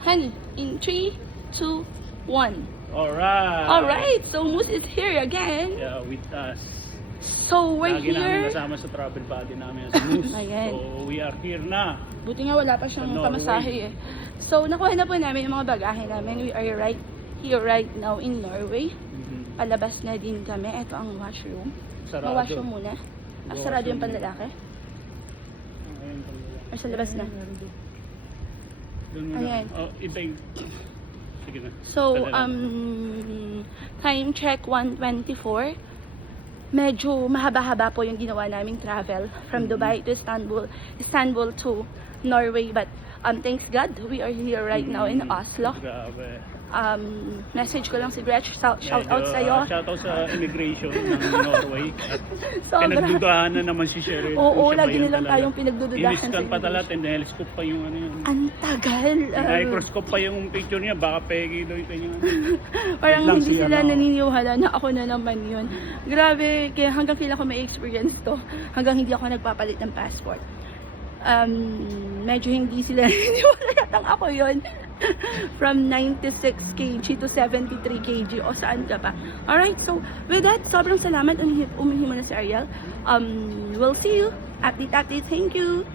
Honey, in 3, 2, 1. Alright. Alright, so Moose is here again. Yeah, with us. So we're Lagi namin here. kasama sa travel buddy namin sa Moose. Ayan. So we are here na. Buti nga wala pa siyang Sa Norway. pamasahe eh. So nakuha na po namin yung mga bagahe namin. We are right here right now in Norway. Palabas na din kami. Ito ang washroom. Sarado. Ma-washroom muna. Sarado yung panlalaki. Ayun, Or sa labas na. Doon muna. Ayan. Oh, iba yung... Sige na. So, Padala. time check 1:24. Medyo mahaba-haba po yung ginawa naming travel from Dubai to Istanbul to Norway. But thanks God, we are here right now in Oslo. Grabe. Message ko lang si Gretch, shout out sa'yo. Shout out sa immigration ng Norway. At Sobra. pinagdudahan na naman si Cheryl. Oo, kung siya ba lagi yun nilang talaga. tayong pinagdududahan sa Iniscan pa immigration. talaga, tinelescope pa yung ano yun. Ang tagal. Microscope pa yung picture niya, baka pegi daw yung kanyang Parang Lang hindi siya, sila no? naniniwala na ako na naman yun. Grabe, kaya hanggang kailan ko may experience to, hanggang hindi ako nagpapalit ng passport. Medyo hindi sila naniniwala yatang ako yun. From 96 kg to 73 kg o saan ka pa. Alright, so with that, sobrang salamat. Umihi muna si Ariel. We'll see you. Update. Thank you.